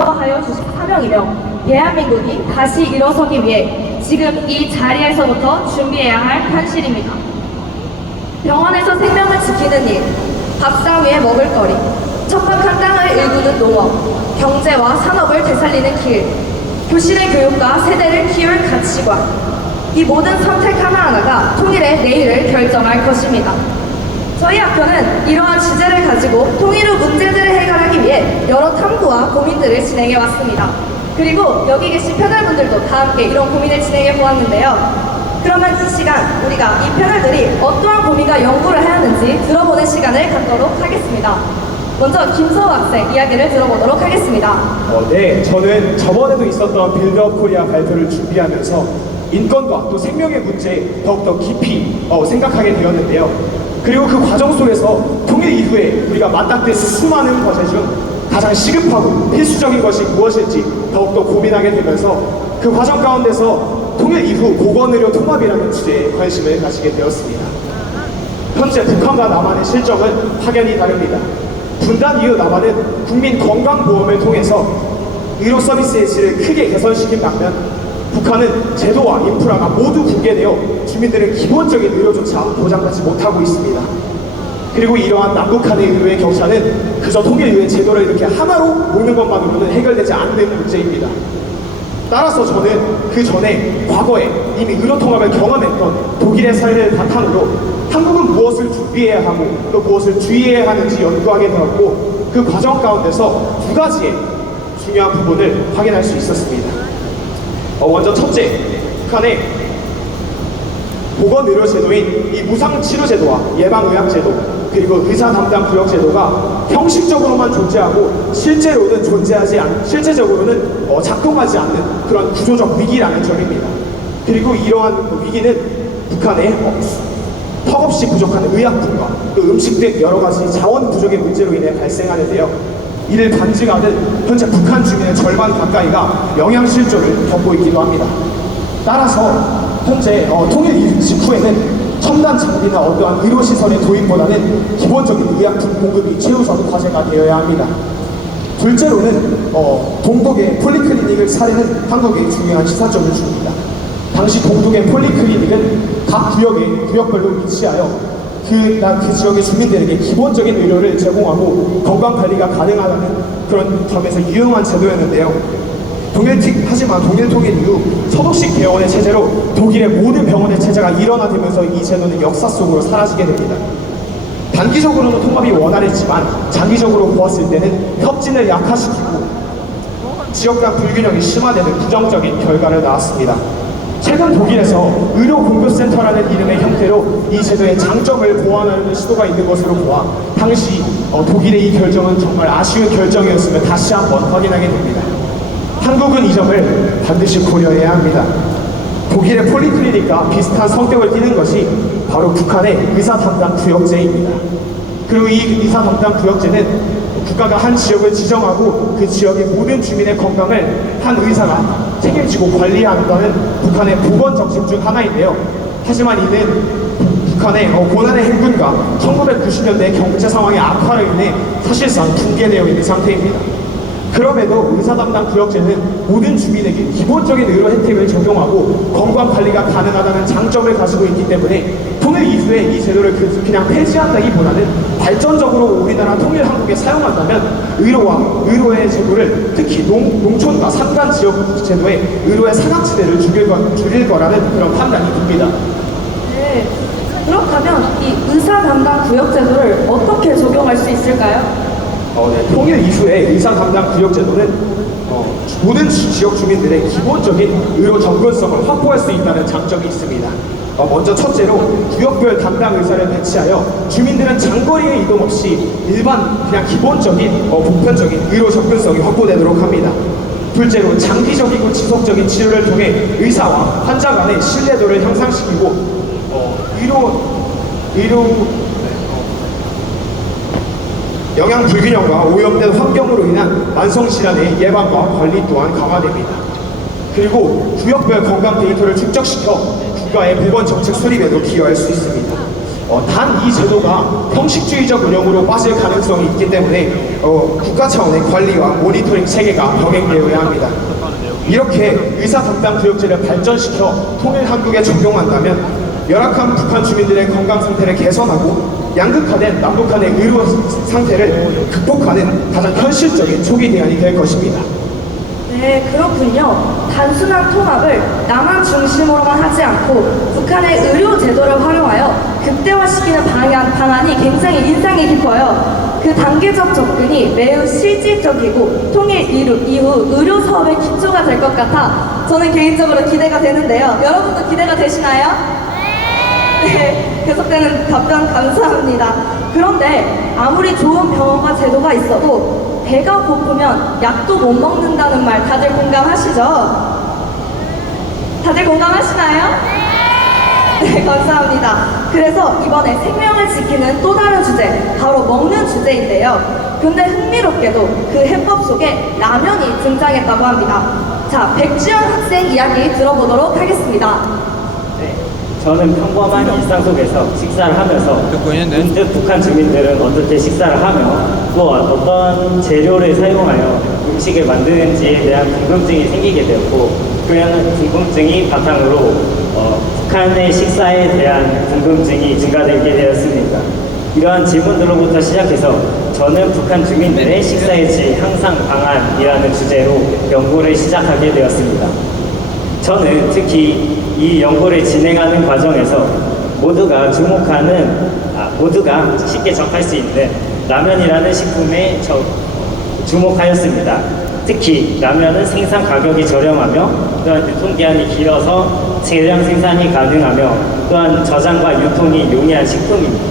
하여 주신 사명이며 대한민국이 다시 일어서기 위해 지금 이 자리에서부터 준비해야 할 현실입니다. 병원에서 생명을 지키는 일, 밥상 위에 먹을거리, 척박한 땅을 일구는 농업, 경제와 산업을 되살리는 길, 교실의 교육과 세대를 키울 가치관, 이 모든 선택 하나하나가 통일의 내일을 결정할 것입니다. 저희 학교는 이러한 주제를 가지고 통일 후 문제들을 해결하기 위해 여러 탐구와 고민들을 진행해 왔습니다. 그리고 여기 계신 패널분들도 다 함께 이런 고민을 진행해 보았는데요. 그러면 이 시간 우리가 이 패널들이 어떠한 고민과 연구를 하였는지 들어보는 시간을 갖도록 하겠습니다. 먼저 김서우 학생 이야기를 들어보도록 하겠습니다. 네, 저는 저번에도 있었던 빌드업 코리아 발표를 준비하면서 인권과 또 생명의 문제 더욱더 깊이 생각하게 되었는데요. 그리고 그 과정 속에서 통일 이후에 우리가 맞닥뜨릴 수많은 과제 중 가장 시급하고 필수적인 것이 무엇일지 더욱더 고민하게 되면서 그 과정 가운데서 통일 이후 보건의료 통합이라는 주제에 관심을 가지게 되었습니다. 현재 북한과 남한의 실정은 확연히 다릅니다. 분단 이후 남한은 국민 건강보험을 통해서 의료 서비스의 질을 크게 개선시킨 반면 북한은 제도와 인프라가 모두 붕괴되어 주민들의 기본적인 의료조차 보장받지 못하고 있습니다. 그리고 이러한 남북한의 의료의 격차는 그저 통일 이후의 제도를 이렇게 하나로 모는 것만으로는 해결되지 않는 문제입니다. 따라서 저는 그 전에 과거에 이미 의료통합을 경험했던 독일의 사례를 바탕으로 한국은 무엇을 준비해야 하고 또 무엇을 주의해야 하는지 연구하게 되었고 그 과정 가운데서 두 가지의 중요한 부분을 확인할 수 있었습니다. 먼저 첫째, 북한의 보건의료제도인 이 무상치료제도와 예방의학제도 그리고 의사담당구역제도가 형식적으로만 존재하고 실제적으로는 작동하지 않는 그런 구조적 위기라는 점입니다. 그리고 이러한 위기는 북한의 턱없이 부족한 의약품과 또 음식 등 여러 가지 자원 부족의 문제로 인해 발생하는데요. 이를 반증하는 현재 북한 주민의 절반 가까이가 영양실조를 겪고 있기도 합니다. 따라서 현재 통일 직후에는 첨단 장비나 어떠한 의료시설의 도입보다는 기본적인 의약품 공급이 최우선 과제가 되어야 합니다. 둘째로는 동독의 폴리클리닉을 차리는 한국의 중요한 시사점을 줍니다. 당시 동독의 폴리클리닉은 각 구역별로 위치하여 그 지역의 주민들에게 기본적인 의료를 제공하고 건강관리가 가능하다는 그런 점에서 유용한 제도였는데요. 하지만 독일 통일 이후 서독식 개원의 체제로 독일의 모든 병원의 체제가 일원화되면서 이 제도는 역사 속으로 사라지게 됩니다. 단기적으로는 통합이 원활했지만 장기적으로 보았을 때는 협진을 약화시키고 지역 간 불균형이 심화되는 부정적인 결과를 낳았습니다. 최근 독일에서 의료공급센터라는 이름의 형태로 이 제도의 장점을 보완하려는 시도가 있는 것으로 보아 당시 독일의 이 결정은 정말 아쉬운 결정이었음을 다시 한번 확인하게 됩니다. 한국은 이 점을 반드시 고려해야 합니다. 독일의 폴리클리닉과 비슷한 성격을 띠는 것이 바로 북한의 의사담당구역제입니다. 그리고 이 의사담당구역제는 국가가 한 지역을 지정하고 그 지역의 모든 주민의 건강을 한 의사가 책임지고 관리한다는 북한의 보건 정책 중 하나인데요. 하지만 이는 북한의 고난의 행군과 1990년대 경제 상황의 악화로 인해 사실상 붕괴되어 있는 상태입니다. 그럼에도 의사담당구역제는 모든 주민에게 기본적인 의료 혜택을 적용하고 건강관리가 가능하다는 장점을 가지고 있기 때문에 통일 이후에 이 제도를 그냥 폐지한다기보다는 발전적으로 우리나라 통일 한국에 사용한다면 의료의 제도를 특히 농촌과 산간 지역 제도의 의료의 사각지대를 줄일 거라는 그런 판단이 듭니다. 네, 그렇다면 이 의사담당구역제도를 어떻게 적용할 수 있을까요? 네, 통일 이후에 의사담당구역제도는 모든 지역 주민들의 기본적인 의료 접근성을 확보할 수 있다는 장점이 있습니다. 먼저 첫째로 구역별 담당 의사를 배치하여 주민들은 장거리의 이동 없이 그냥 기본적인 보편적인 의료 접근성이 확보되도록 합니다. 둘째로 장기적이고 지속적인 치료를 통해 의사와 환자 간의 신뢰도를 향상시키고 영양 불균형과 오염된 환경으로 인한 만성질환의 예방과 관리 또한 강화됩니다. 그리고 구역별 건강 데이터를 축적시켜 국가의 보건 정책 수립에도 기여할 수 있습니다. 단 이 제도가 형식주의적 운영으로 빠질 가능성이 있기 때문에 국가 차원의 관리와 모니터링 체계가 병행되어야 합니다. 이렇게 의사각당구역제를 발전시켜 통일 한국에 적용한다면 열악한 북한 주민들의 건강 상태를 개선하고 양극화된 남북 간의 의료 상태를 극복하는 가장 현실적인 초기 대안이 될 것입니다. 네, 그렇군요. 단순한 통합을 남한 중심으로만 하지 않고 북한의 의료 제도를 활용하여 극대화시키는 방안이 굉장히 인상이 깊어요. 그 단계적 접근이 매우 실질적이고 통일 이후 의료 사업의 기초가 될 것 같아 저는 개인적으로 기대가 되는데요. 여러분도 기대가 되시나요? 네, 계속되는 답변 감사합니다. 그런데 아무리 좋은 병원과 제도가 있어도 배가 고프면 약도 못 먹는다는 말 다들 공감하시죠? 다들 공감하시나요? 네, 감사합니다. 그래서 이번에 생명을 지키는 또 다른 주제, 바로 먹는 주제인데요. 근데 흥미롭게도 그 해법 속에 라면이 등장했다고 합니다. 자, 백지연 학생 이야기 들어보도록 하겠습니다. 네, 저는 평범한 일상 속에서 식사를 하면서 문득 북한 주민들은 어떻게 식사를 하며 또 어떤 재료를 사용하여 음식을 만드는지에 대한 궁금증이 생기게 되었고 그런 궁금증이 바탕으로 북한의 식사에 대한 궁금증이 증가되게 되었습니다. 이러한 질문들로부터 시작해서 저는 북한 주민들의 식사의 질 향상 방안이라는 주제로 연구를 시작하게 되었습니다. 저는 특히 이 연구를 진행하는 과정에서 모두가 쉽게 접할 수 있는 라면이라는 식품에 주목하였습니다. 특히 라면은 생산 가격이 저렴하며 또한 유통기한이 길어서 대량 생산이 가능하며 또한 저장과 유통이 용이한 식품입니다.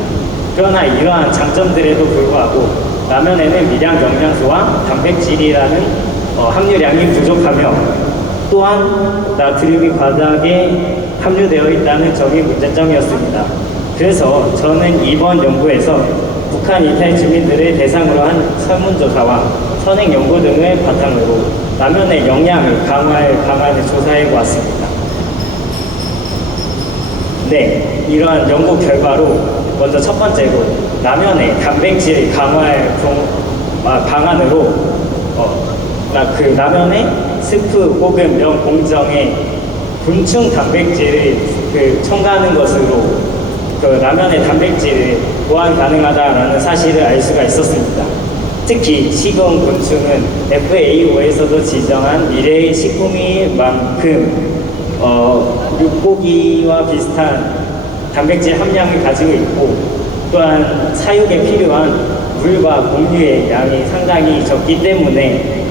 그러나 이러한 장점들에도 불구하고 라면에는 미량 영양소와 단백질이라는 함유량이 부족하며 또한 나트륨이 과다하게 함유되어 있다는 점이 문제점이었습니다. 그래서 저는 이번 연구에서 북한 이탈 주민들을 대상으로 한 설문조사와 선행 연구 등을 바탕으로 라면의 영양을 강화할 방안을 방안해 보았습니다. 네, 이러한 연구 결과로 먼저 첫 번째로 라면의 단백질을 강화할 방안으로 그 라면의 스프 혹은 면 공정에 곤충 단백질을 첨가하는 것으로 그 라면의 단백질을 보완 가능하다라는 사실을 알 수가 있었습니다. 특히 식용 곤충은 FAO에서도 지정한 미래의 식품인 만큼 육고기와 비슷한 단백질 함량을 가지고 있고 또한 사육에 필요한 물과 공유의 양이 상당히 적기 때문에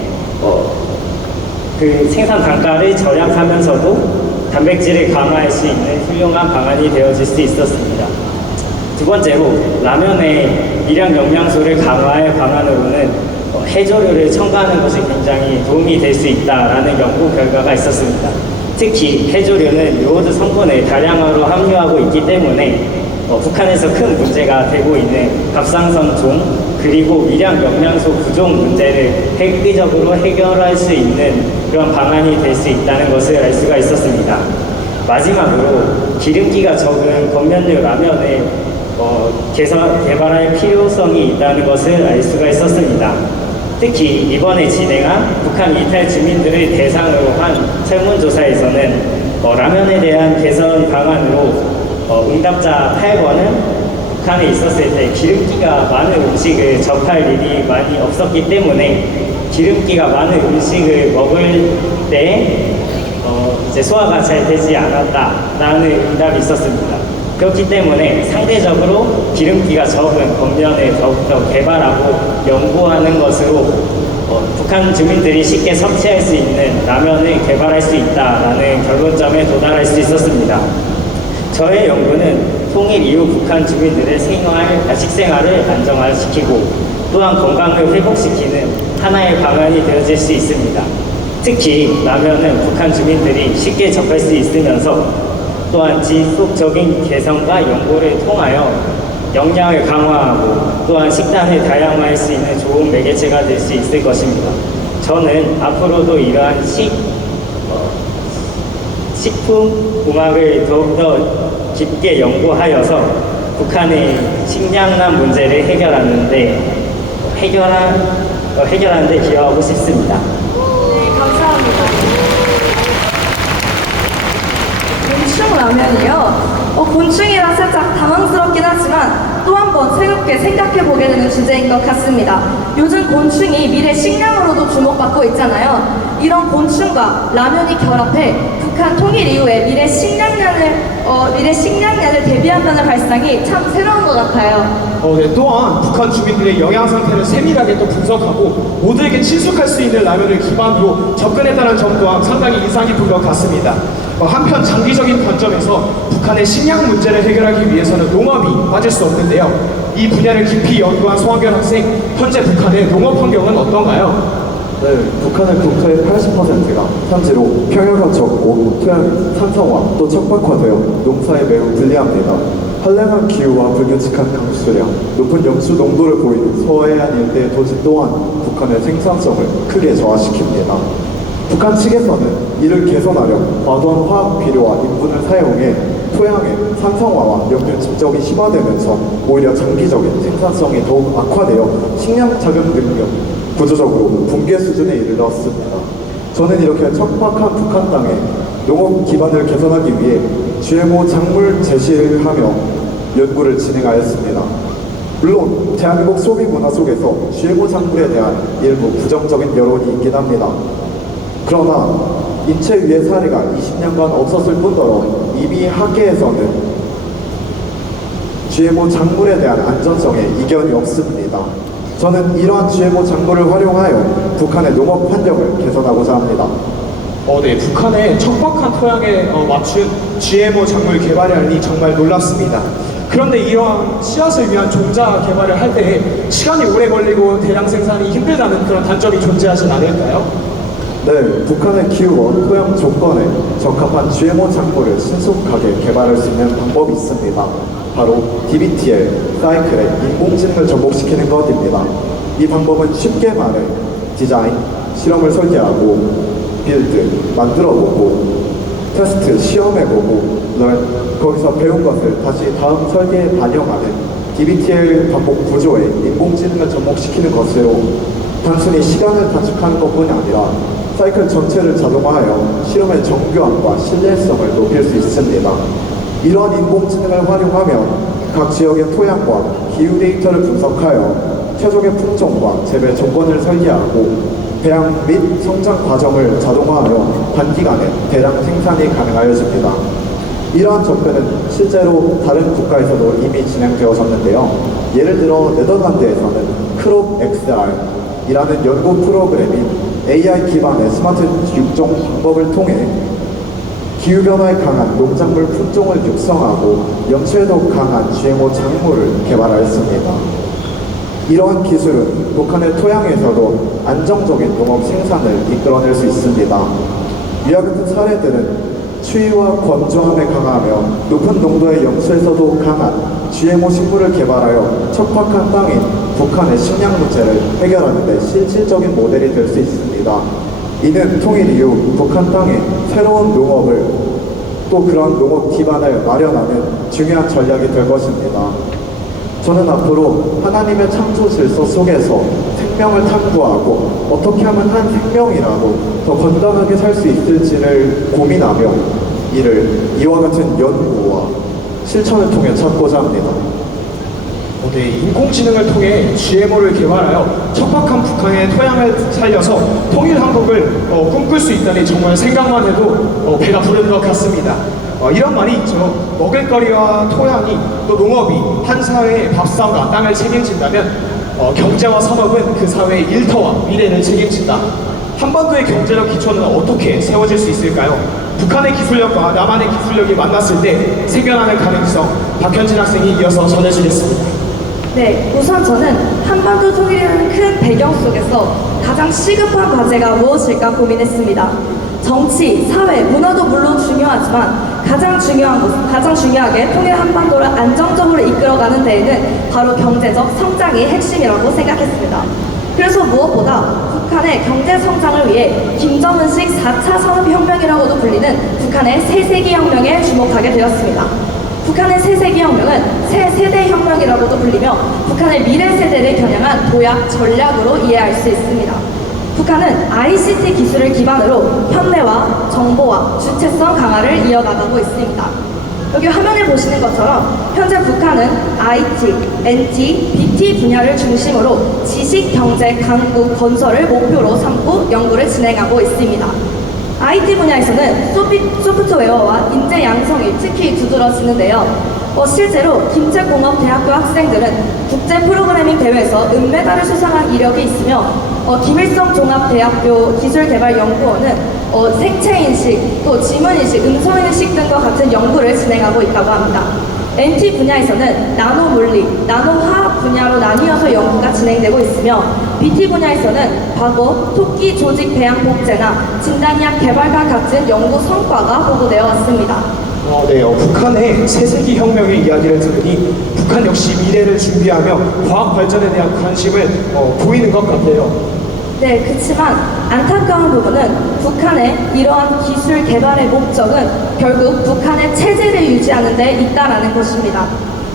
그 생산 단가를 절약하면서도 단백질을 강화할 수 있는 훌륭한 방안이 되어질 수 있었습니다. 두 번째로 라면의 미량 영양소를 강화할 방안으로는 해조류를 첨가하는 것이 굉장히 도움이 될 수 있다라는 연구 결과가 있었습니다. 특히 해조류는 요오드 성분을 다량으로 함유하고 있기 때문에 북한에서 큰 문제가 되고 있는 갑상선 종 그리고 미량 영양소 부족 문제를 획기적으로 해결할 수 있는 그런 방안이 될 수 있다는 것을 알 수가 있었습니다. 마지막으로 기름기가 적은 겉면류 라면을 개발할 필요성이 있다는 것을 알 수가 있었습니다. 특히 이번에 진행한 북한 이탈 주민들을 대상으로 한 설문조사에서는 라면에 대한 개선 방안으로 응답자 8번은 북한에 있었을 때 기름기가 많은 음식을 접할 일이 많이 없었기 때문에 기름기가 많은 음식을 먹을 때 이제 소화가 잘 되지 않았다라는 응답이 있었습니다. 그렇기 때문에 상대적으로 기름기가 적은 겉면을 더욱더 개발하고 연구하는 것으로 북한 주민들이 쉽게 섭취할 수 있는 라면을 개발할 수 있다라는 결론점에 도달할 수 있었습니다. 저의 연구는 통일 이후 북한 주민들의 식생활을 안정화시키고 또한 건강을 회복시키는 하나의 방안이 되어질 수 있습니다. 특히 라면은 북한 주민들이 쉽게 접할 수 있으면서 또한 지속적인 개선과 연구를 통하여 영양을 강화하고 또한 식단을 다양화할 수 있는 좋은 매개체가 될 수 있을 것입니다. 저는 앞으로도 이러한 식품 공학을 더욱더 깊게 연구하여서 북한의 식량난 문제를 해결하는데 기여하고 싶습니다. 네, 감사합니다. 곤충 라면이요. 곤충이라 살짝 당황스럽긴 하지만 또 한 번 새롭게 생각해 보게 되는 주제인 것 같습니다. 요즘 곤충이 미래 식량으로도 주목받고 있잖아요. 이런 곤충과 라면이 결합해 북한 통일 이후에 미래 식량난을 대비한다는 발상이 참 새로운 것 같아요. 네, 또한 북한 주민들의 영양 상태를 세밀하게 또 분석하고 모두에게 친숙할 수 있는 라면을 기반으로 접근했다는 점 또한 상당히 인상 깊은 것 같습니다. 한편 장기적인 관점에서 북한의 식량 문제를 해결하기 위해서는 농업이 빠질 수 없는데요. 이 분야를 깊이 연구한 송한결 학생, 현재 북한의 농업 환경은 어떤가요? 네, 북한의 국토의 80%가 산지로 평야가 적고 토양이 산성화 또 척박화되어 농사에 매우 불리합니다. 한량한 기후와 불규칙한 강수량, 높은 염수 농도를 보이는 서해안 일대의 토지 또한 북한의 생산성을 크게 저하시킵니다. 북한 측에서는 이를 개선하려 과도한 화학 비료와 인분을 사용해 토양의 산성화와 염류 집적이 심화되면서 오히려 장기적인 생산성이 더욱 악화되어 식량 자급 능력 구조적으로 붕괴 수준에 이르렀습니다. 저는 이렇게 척박한 북한 땅에 농업 기반을 개선하기 위해 GMO 작물 제시를 하며 연구를 진행하였습니다. 물론 대한민국 소비 문화 속에서 GMO 작물에 대한 일부 부정적인 여론이 있긴 합니다. 그러나 인체 위의 사례가 20년간 없었을 뿐더러 이미 학계에서는 GMO 작물에 대한 안전성에 이견이 없습니다. 저는 이러한 GMO 작물을 활용하여 북한의 농업 환경을 개선하고자 합니다. 네, 북한의 척박한 토양에 맞춘 GMO 작물 개발이라니 정말 놀랍습니다. 그런데 이러한 씨앗을 위한 종자 개발을 할 때 시간이 오래 걸리고 대량 생산이 힘들다는 그런 단점이 존재하진 않을까요? 네, 북한의 기후와 토양 조건에 적합한 GMO 작물을 신속하게 개발할 수 있는 방법이 있습니다. 바로 DBTL, 사이클에 인공지능을 접목시키는 것입니다. 이 방법은 쉽게 말해 디자인, 실험을 설계하고 빌드, 만들어보고 테스트, 시험해보고 거기서 배운 것을 다시 다음 설계에 반영하는 DBTL 반복 구조에 인공지능을 접목시키는 것으로 단순히 시간을 단축하는 것뿐이 아니라 사이클 전체를 자동화하여 실험의 정교함과 신뢰성을 높일 수 있습니다. 이러한 인공지능을 활용하면 각 지역의 토양과 기후 데이터를 분석하여 최적의 품종과 재배 조건을 설계하고 배양 및 성장 과정을 자동화하여 단기간에 대량 생산이 가능하여집니다. 이러한 접근은 실제로 다른 국가에서도 이미 진행되어졌는데요. 예를 들어 네덜란드에서는 크롭 XR이라는 연구 프로그램이 AI 기반의 스마트 육종 방법을 통해 기후변화에 강한 농작물 품종을 육성하고 염초에도 강한 GMO 작물을 개발하였습니다. 이러한 기술은 북한의 토양에서도 안정적인 농업 생산을 이끌어낼 수 있습니다. 이와 같은 사례들은 추위와 건조함에 강하며 높은 농도의 염수에서도 강한 GMO 식물을 개발하여 척박한 땅인 북한의 식량 문제를 해결하는 데 실질적인 모델이 될 수 있습니다. 이는 통일 이후 북한 땅에 새로운 농업을 또 그런 농업 기반을 마련하는 중요한 전략이 될 것입니다. 저는 앞으로 하나님의 창조 질서 속에서 생명을 탐구하고 어떻게 하면 한 생명이라도 더 건강하게 살 수 있을지를 고민하며 이를 이와 같은 연구와 실천을 통해 찾고자 합니다. 네, 인공지능을 통해 GMO를 개발하여 척박한 북한의 토양을 살려서 통일 한국을 꿈꿀 수 있다니 정말 생각만 해도 배가 부르는 것 같습니다. 이런 말이 있죠. 먹을거리와 토양이 또 농업이 한 사회의 밥상과 땅을 책임진다면 경제와 산업은 그 사회의 일터와 미래를 책임진다. 한반도의 경제적 기초는 어떻게 세워질 수 있을까요? 북한의 기술력과 남한의 기술력이 만났을 때 생겨나는 가능성, 박현진 학생이 이어서 전해주겠습니다. 네, 우선 저는 한반도 통일이라는 큰 배경 속에서 가장 시급한 과제가 무엇일까 고민했습니다. 정치, 사회, 문화도 물론 중요하지만 가장 중요하게 통일 한반도를 안정적으로 이끌어가는 데에는 바로 경제적 성장이 핵심이라고 생각했습니다. 그래서 무엇보다 북한의 경제 성장을 위해 김정은식 4차 산업혁명이라고도 불리는 북한의 새세기 혁명에 주목하게 되었습니다. 북한의 새세기 혁명은 새 세대 혁명이라고도 불리며 북한의 미래 세대를 겨냥한 도약 전략으로 이해할 수 있습니다. 북한은 ICT 기술을 기반으로 현대화, 정보화, 주체성 강화를 이어나가고 있습니다. 여기 화면에 보시는 것처럼 현재 북한은 IT, NT, BT 분야를 중심으로 지식, 경제, 강국, 건설을 목표로 삼고 연구를 진행하고 있습니다. IT 분야에서는 소프트웨어와 인재 양성이 특히 두드러지는데요. 실제로 김제공업대학교 학생들은 국제 프로그래밍 대회에서 은메달을 수상한 이력이 있으며 김일성 종합대학교 기술개발연구원은 생체인식, 또 지문인식, 음성인식 등과 같은 연구를 진행하고 있다고 합니다. NT 분야에서는 나노물리, 나노화학 분야로 나뉘어서 연구가 진행되고 있으며 BT 분야에서는 과거 토끼 조직 배양 복제나 진단약 개발과 같은 연구 성과가 보고되어 왔습니다. 네, 북한의 새세기 혁명의 이야기를 들으니 북한 역시 미래를 준비하며 과학 발전에 대한 관심을 보이는 것 같아요. 네, 그렇지만 안타까운 부분은 북한의 이러한 기술 개발의 목적은 결국 북한의 체제를 유지하는 데 있다라는 것입니다.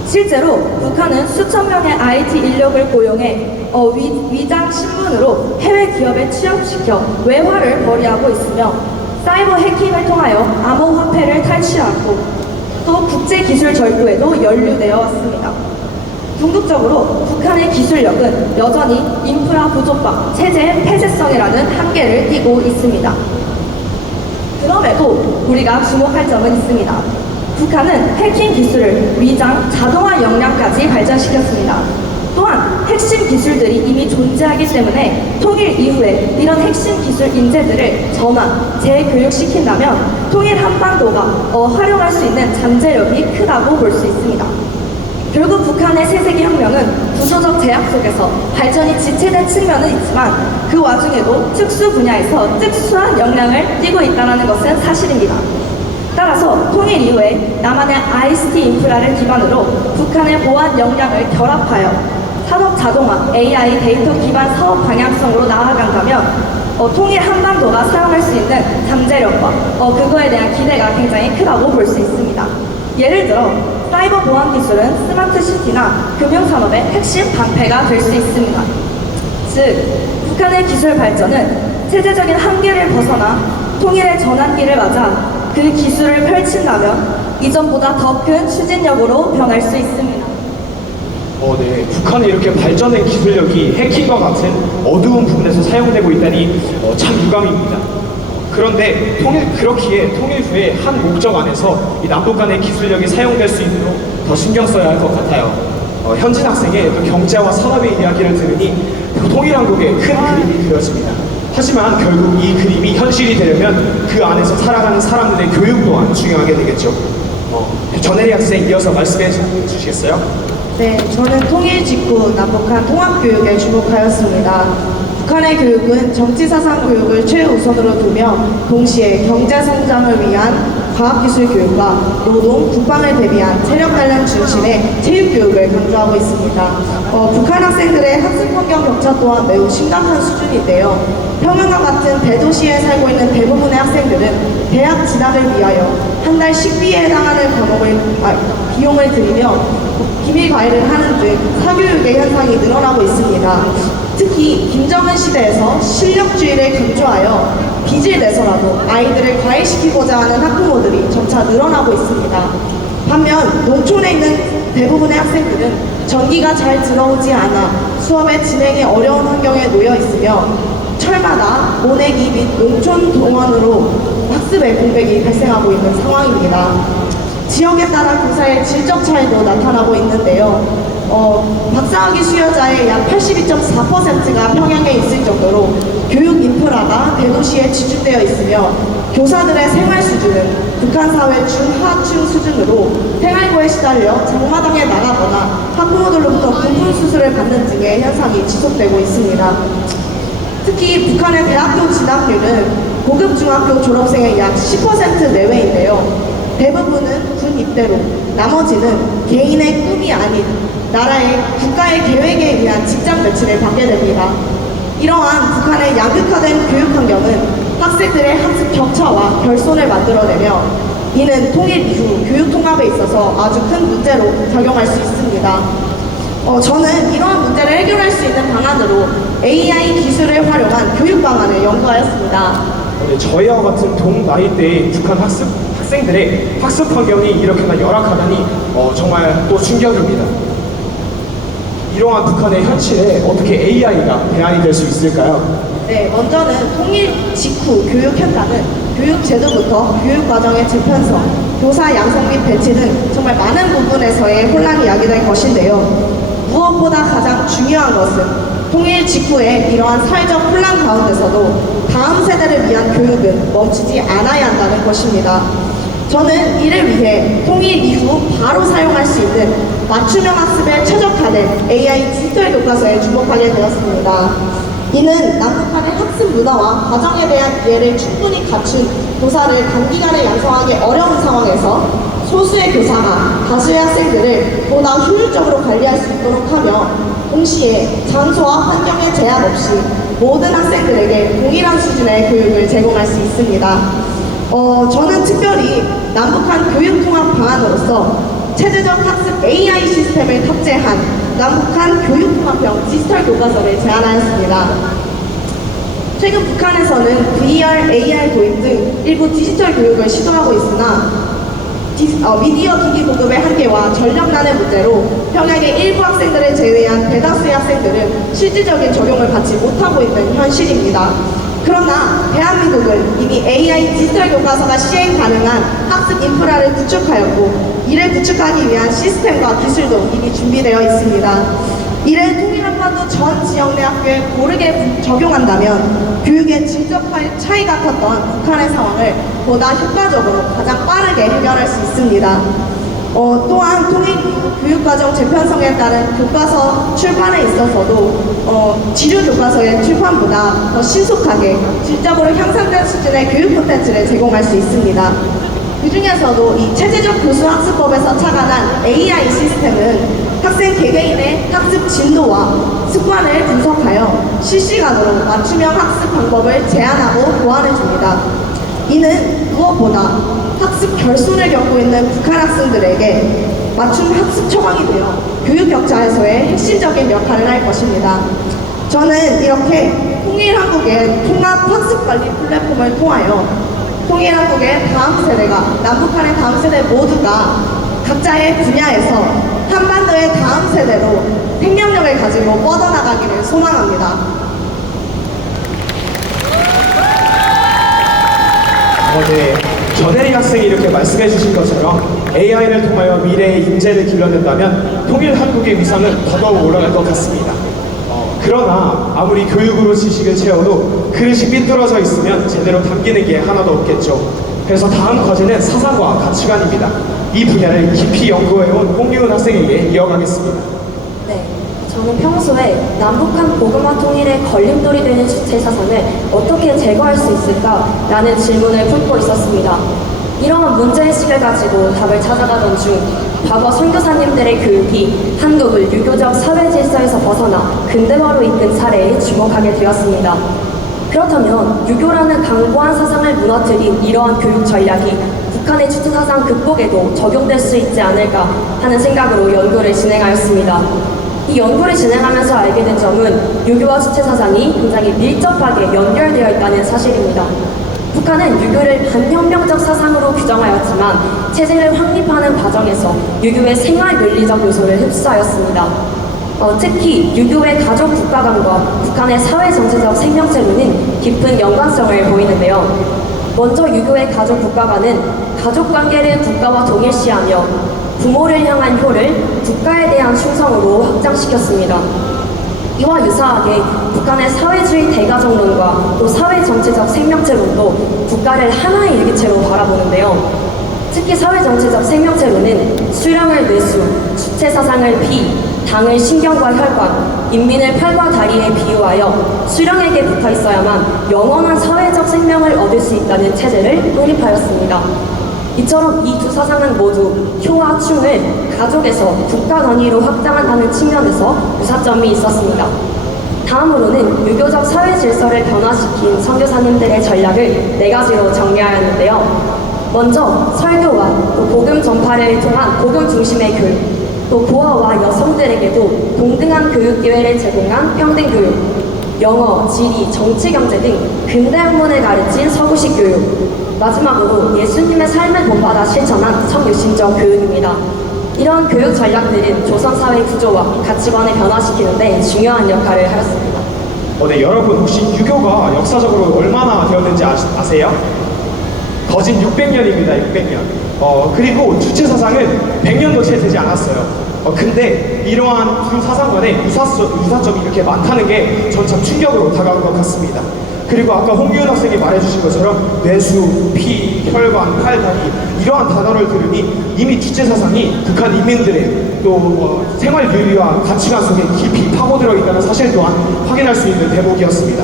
실제로 북한은 수천 명의 IT 인력을 고용해 위장 신분으로 해외 기업에 취업시켜 외화를 벌이하고 있으며 사이버 해킹을 통하여 암호화폐를 탈취하고 또 국제기술 절도에도 연루되어 왔습니다. 궁극적으로 북한의 기술력은 여전히 인프라 부족과 체제의 폐쇄성이라는 한계를 띠고 있습니다. 그럼에도 우리가 주목할 점은 있습니다. 북한은 해킹 기술을 위장, 자동화 역량까지 발전시켰습니다. 또한 핵심 기술들이 이미 존재하기 때문에 통일 이후에 이런 핵심 기술 인재들을 전환, 재교육시킨다면 통일 한반도가 활용할 수 있는 잠재력이 크다고 볼 수 있습니다. 결국 북한의 새세기 혁명은 구조적 제약 속에서 발전이 지체된 측면은 있지만 그 와중에도 특수 분야에서 특수한 역량을 띠고 있다는 것은 사실입니다. 따라서 통일 이후에 남한의 ICT 인프라를 기반으로 북한의 보안 역량을 결합하여 산업 자동화, AI 데이터 기반 사업 방향성으로 나아간다면 통일 한반도가 사용할 수 있는 잠재력과 그거에 대한 기대가 굉장히 크다고 볼 수 있습니다. 예를 들어 사이버 보안 기술은 스마트 시티나 금융산업의 핵심 방패가 될 수 있습니다. 즉, 북한의 기술 발전은 체제적인 한계를 벗어나 통일의 전환기를 맞아 그 기술을 펼친다면 이전보다 더 큰 추진력으로 변할 수 있습니다. 네, 북한의 이렇게 발전된 기술력이 해킹과 같은 어두운 부분에서 사용되고 있다니 참 유감입니다. 그런데 그렇기에 통일 후에 한 목적 안에서 이 남북 간의 기술력이 사용될 수 있도록 더 신경 써야 할 것 같아요. 현진 학생의 또 경제와 산업의 이야기를 들으니 통일한국의 큰 그림이 그려집니다. 하지만 결국 이 그림이 현실이 되려면 그 안에서 살아가는 사람들의 교육 또한 중요하게 되겠죠. 전혜리 학생 이어서 말씀해 주시겠어요? 네, 저는 통일 직후 남북한 통합교육에 주목하였습니다. 북한의 교육은 정치사상 교육을 최우선으로 두며 동시에 경제성장을 위한 과학기술 교육과 노동, 국방을 대비한 체력 단련 중심의 체육교육을 강조하고 있습니다. 북한 학생들의 학습 환경 격차 또한 매우 심각한 수준인데요. 평양과 같은 대도시에 살고 있는 대부분의 학생들은 대학 진학을 위하여 한 달 식비에 해당하는 비용을 들이며 기밀 과외를 하는 등 사교육의 현상이 늘어나고 있습니다. 특히 김정은 시대에서 실력주의를 강조하여 빚을 내서라도 아이들을 과외시키고자 하는 학부모들이 점차 늘어나고 있습니다. 반면 농촌에 있는 대부분의 학생들은 전기가 잘 들어오지 않아 수업의 진행이 어려운 환경에 놓여 있으며 철마다 모내기 및 농촌 동원으로 학습의 공백이 발생하고 있는 상황입니다. 지역에 따라 교사의 질적 차이도 나타나고 있는데요. 박사학위 수요자의 약 82.4%가 평양에 있을 정도로 교육 인프라가 대도시에 집중되어 있으며 교사들의 생활 수준은 북한 사회 중하층 수준으로 생활고에 시달려 장마당에 나가거나 학부모들로부터 군분 수술을 받는 등의 현상이 지속되고 있습니다. 특히 북한의 대학교 진학률은 고급 중학교 졸업생의 약 10% 내외인데요. 대부분은 군 입대로, 나머지는 개인의 꿈이 아닌 나라의 국가의 계획에 의한 직장 배치를 받게 됩니다. 이러한 북한의 양극화된 교육 환경은 학생들의 학습 격차와 결손을 만들어내며 이는 통일 이후 교육 통합에 있어서 아주 큰 문제로 작용할 수 있습니다. 저는 이러한 문제를 해결할 수 있는 방안으로 AI 기술을 활용한 교육 방안을 연구하였습니다. 네, 저희와 같은 동나이대의 북한 학생들의 학습 환경이 이렇게나 열악하다니 정말 또 충격입니다. 이러한 북한의 현실에 어떻게 AI가 대안이 될 수 있을까요? 네, 먼저는 통일 직후 교육 현장은 교육 제도부터 교육 과정의 재편성, 교사 양성 및 배치 등 정말 많은 부분에서의 혼란이 야기될 것인데요. 무엇보다 가장 중요한 것은 통일 직후에 이러한 사회적 혼란 가운데서도 다음 세대를 위한 교육은 멈추지 않아야 한다는 것입니다. 저는 이를 위해 통일 이후 바로 사용할 수 있는 맞춤형 학습에 최적화된 AI 디지털 교과서에 주목하게 되었습니다. 이는 남북한의 학습 문화와 과정에 대한 이해를 충분히 갖춘 교사를 단기간에 양성하기 어려운 상황에서 소수의 교사가 다수의 학생들을 보다 효율적으로 관리할 수 있도록 하며 동시에 장소와 환경에 제한 없이 모든 학생들에게 동일한 수준의 교육을 제공할 수 있습니다. 저는 특별히 남북한 교육통합 방안으로서 체제적 학습 AI 시스템을 탑재한 남북한 교육통합형 디지털 교과서를 제안하였습니다. 최근 북한에서는 VR, AR 도입 등 일부 디지털 교육을 시도하고 있으나 미디어 기기 보급의 한계와 전력난의 문제로 평양의 일부 학생들을 제외한 대다수의 학생들은 실질적인 적용을 받지 못하고 있는 현실입니다. 그러나 대한민국은 이미 AI 디지털 교과서가 시행 가능한 학습 인프라를 구축하였고 이를 구축하기 위한 시스템과 기술도 이미 준비되어 있습니다. 이를 통일한반도 전 지역 내 학교에 고르게 적용한다면 교육의 질적 차이가 컸던 북한의 상황을 보다 효과적으로 가장 빠르게 해결할 수 있습니다. 또한 통일 이후 교육과정 재편성에 따른 교과서 출판에 있어서도 지류 교과서의 출판보다 더 신속하게 질적으로 향상된 수준의 교육 콘텐츠를 제공할 수 있습니다. 그 중에서도 이 체제적 교수 학습법에서 착안한 AI 시스템은 학생 개개인의 학습 진도와 습관을 분석하여 실시간으로 맞춤형 학습 방법을 제안하고 보완해줍니다. 이는 무엇보다 학습 결손을 겪고 있는 북한 학생들에게 맞춤 학습 처방이 되어 교육 격차 해소에 핵심적인 역할을 할 것입니다. 저는 이렇게 통일한국의 통합 학습 관리 플랫폼을 통하여 통일한국의 다음 세대가 남북한의 다음 세대 모두가 각자의 분야에서 한반도의 다음 세대로 생명력을 가지고 뻗어나가기를 소망합니다. 네. 전혜리 학생이 이렇게 말씀해 주신 것처럼 AI를 통하여 미래의 인재를 길러낸다면 통일 한국의 위상은 더더욱 올라갈 것 같습니다. 그러나 아무리 교육으로 지식을 채워도 그릇이 삐뚤어져 있으면 제대로 담기는 게 하나도 없겠죠. 그래서 다음 과제는 사상과 가치관입니다. 이 분야를 깊이 연구해온 홍유은 학생에게 이어가겠습니다. 네, 저는 평소에 남북한 고구마 통일에 걸림돌이 되는 주체 사상을 어떻게 제거할 수 있을까라는 질문을 품고 있었습니다. 이러한 문제의식을 가지고 답을 찾아가던 중 과거 선교사님들의 교육이 한국을 유교적 사회 질서에서 벗어나 근대화로 이끈 사례에 주목하게 되었습니다. 그렇다면 유교라는 강고한 사상을 무너뜨린 이러한 교육 전략이 북한의 주체 사상 극복에도 적용될 수 있지 않을까 하는 생각으로 연구를 진행하였습니다. 이 연구를 진행하면서 알게 된 점은 유교와 주체 사상이 굉장히 밀접하게 연결되어 있다는 사실입니다. 북한은 유교를 반혁명적 사상으로 규정하였지만 체제를 확립하는 과정에서 유교의 생활 윤리적 요소를 흡수하였습니다. 특히 유교의 가족 국가관과 북한의 사회 정치적 생명체로는 깊은 연관성을 보이는데요. 먼저 유교의 가족 국가관은 가족 관계를 국가와 동일시하며 부모를 향한 효를 국가에 대한 충성으로 확장시켰습니다. 이와 유사하게 북한의 사회주의 대가정론과 또 사회정치적 생명체론도 국가를 하나의 일기체로 바라보는데요. 특히 사회정치적 생명체론은 수령을 뇌수, 주체사상을 피, 당을 신경과 혈관, 인민을 팔과 다리에 비유하여 수령에게 붙어 있어야만 영원한 사회적 생명을 얻을 수 있다는 체제를 확립하였습니다. 이처럼 이 두 사상은 모두 효와 충을 가족에서 국가 단위로 확장한다는 측면에서 유사점이 있었습니다. 다음으로는 유교적 사회 질서를 변화시킨 선교사님들의 전략을 4가지로 정리하였는데요. 먼저 설교와 또 복음 전파를 통한 복음 중심의 교육, 또 고아와 여성들에게도 동등한 교육 기회를 제공한 평등 교육, 영어, 지리, 정치, 경제 등 근대 학문을 가르친 서구식 교육, 마지막으로 예수님의 삶을 본받아 실천한 성육신적 교육입니다. 이런 교육 전략들은 조선 사회 구조와 가치관을 변화시키는 데 중요한 역할을 하였습니다. 네, 여러분 혹시 유교가 역사적으로 얼마나 되었는지 아세요? 거진 600년입니다. 600년. 그리고 주체 사상은 100년도 채 되지 않았어요. 근데 이러한 두 사상 간의 유사점이 이렇게 많다는 게 전 참 충격으로 다가온 것 같습니다. 그리고 아까 홍규현 학생이 말해주신 것처럼 뇌수, 피, 혈관, 팔다리 이러한 단어를 들으니 이미 주체 사상이 북한 인민들의 또 생활 윤리와 가치관 속에 깊이 파고들어 있다는 사실 또한 확인할 수 있는 대목이었습니다.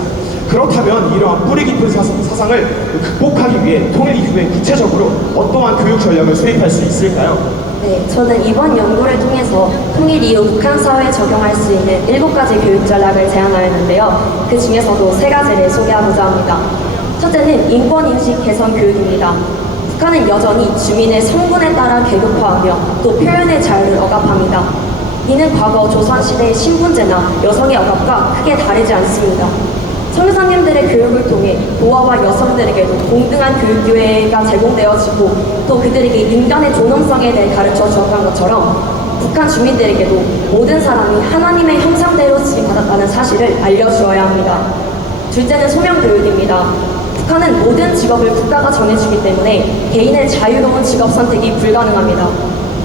그렇다면 이러한 뿌리 깊은 사상을 극복하기 위해 통일 이후에 구체적으로 어떠한 교육 전략을 수립할 수 있을까요? 네, 저는 이번 연구를 통해서 통일 이후 북한 사회에 적용할 수 있는 7가지 교육 전략을 제안하였는데요. 그 중에서도 3가지를 소개하고자 합니다. 첫째는 인권인식 개선 교육입니다. 북한은 여전히 주민의 성분에 따라 계급화하며 또 표현의 자유를 억압합니다. 이는 과거 조선시대의 신분제나 여성의 억압과 크게 다르지 않습니다. 선교사님들의 교육을 통해 고아와 여성들에게도 동등한 교육 기회가 제공되어지고 또 그들에게 인간의 존엄성에 대해 가르쳐 주었던 것처럼 북한 주민들에게도 모든 사람이 하나님의 형상대로 지음받았다는 사실을 알려주어야 합니다. 둘째는 소명교육입니다. 북한은 모든 직업을 국가가 정해주기 때문에 개인의 자유로운 직업 선택이 불가능합니다.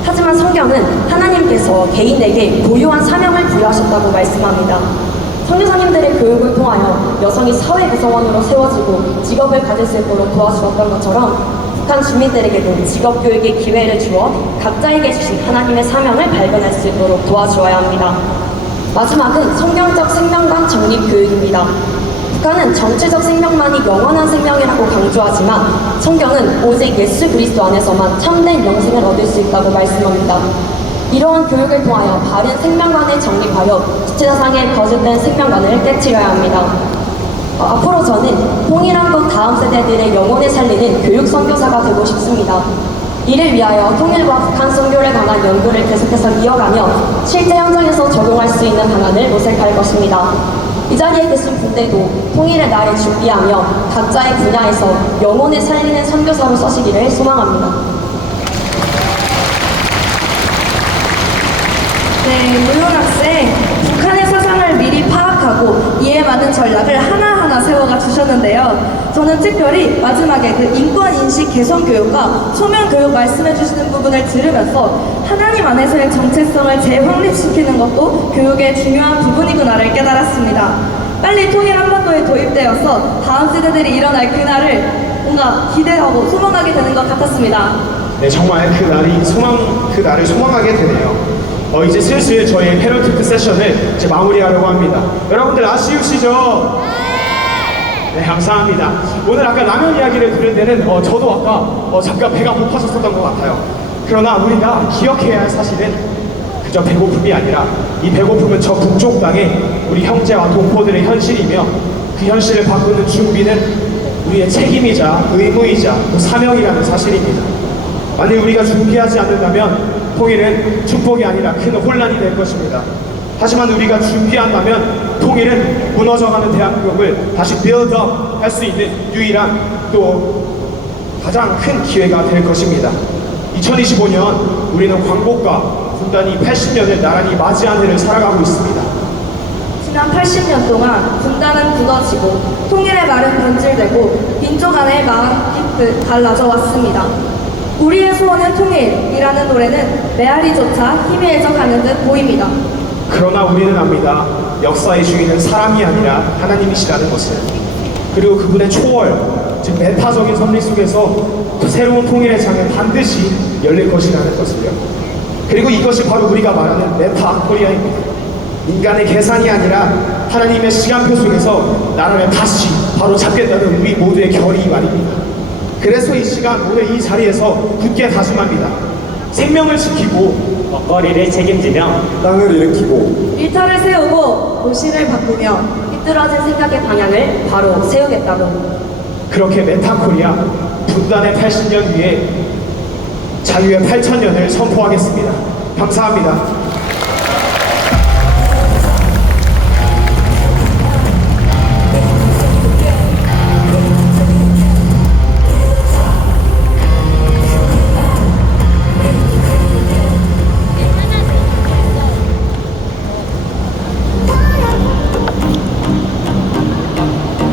하지만 성경은 하나님께서 개인에게 고유한 사명을 부여하셨다고 말씀합니다. 선교사님들의 교육을 통하여 여성이 사회 구성원으로 세워지고 직업을 가질 수 있도록 도와주었던 것처럼 북한 주민들에게도 직업 교육의 기회를 주어 각자에게 주신 하나님의 사명을 발견할 수 있도록 도와주어야 합니다. 마지막은 성경적 생명관 정립 교육입니다. 북한은 정치적 생명만이 영원한 생명이라고 강조하지만 성경은 오직 예수 그리스도 안에서만 참된 영생을 얻을 수 있다고 말씀합니다. 이러한 교육을 통하여 바른 생명관을 정립하여 주체사상의 거짓된 생명관을 깨트려야 합니다. 앞으로 저는 통일한국 다음 세대들의 영혼을 살리는 교육 선교사가 되고 싶습니다. 이를 위하여 통일과 북한 선교를 관한 연구를 계속해서 이어가며 실제 현장에서 적용할 수 있는 방안을 모색할 것입니다. 이 자리에 계신 분들도 통일의 날을 준비하며 각자의 분야에서 영혼을 살리는 선교사로 서시기를 소망합니다. 네, 물론 학생, 북한의 사상을 미리 파악하고 이에 맞는 전략을 하나하나 세워가 주셨는데요. 저는 특별히 마지막에 그 인권인식 개선 교육과 소명 교육 말씀해 주시는 부분을 들으면서 하나님 안에서의 정체성을 재확립시키는 것도 교육의 중요한 부분이구나를 깨달았습니다. 빨리 통일 한반도에 도입되어서 다음 세대들이 일어날 그날을 뭔가 기대하고 소망하게 되는 것 같았습니다. 네, 정말 그 날을 소망하게 되네요. 이제 슬슬 저희 패러티크 세션을 이제 마무리하려고 합니다. 여러분들 아쉬우시죠? 네, 감사합니다. 오늘 아까 라면 이야기를 들을 때는 저도 아까 잠깐 배가 고파졌었던 것 같아요. 그러나 우리가 기억해야 할 사실은 그저 배고픔이 아니라 이 배고픔은 저 북쪽 땅에 우리 형제와 동포들의 현실이며 그 현실을 바꾸는 준비는 우리의 책임이자 의무이자 또 사명이라는 사실입니다. 만약 우리가 준비하지 않는다면 통일은 축복이 아니라 큰 혼란이 될 것입니다. 하지만 우리가 준비한다면 통일은 무너져가는 대한민국을 다시 빌드업 할 수 있는 유일한 또 가장 큰 기회가 될 것입니다. 2025년 우리는 광복과 분단이 80년을 나란히 맞이한 해를 살아가고 있습니다. 지난 80년 동안 분단은 굳어지고 통일의 말은 변질되고 민족 간의 마음 깊이 갈라져 왔습니다. 우리의 소원은 통일이라는 노래는 메아리조차 희미해져 가는 듯 보입니다. 그러나 우리는 압니다. 역사의 주인은 사람이 아니라 하나님이시라는 것을. 그리고 그분의 초월, 즉 메타적인 섭리 속에서 새로운 통일의 장은 반드시 열릴 것이라는 것을요. 그리고 이것이 바로 우리가 말하는 메타 코리아입니다. 인간의 계산이 아니라 하나님의 시간표 속에서 나라를 다시 바로 잡겠다는 우리 모두의 결의 말입니다. 그래서 이 시간 오늘 이 자리에서 굳게 다짐합니다. 생명을 지키고 먹거리를 책임지며 땅을 일으키고 일터를 세우고 도시를 바꾸며 삐뚤어진 생각의 방향을 바로 세우겠다고. 그렇게 메타코리아 분단의 80년 위에 자유의 8,000년을 선포하겠습니다. 감사합니다.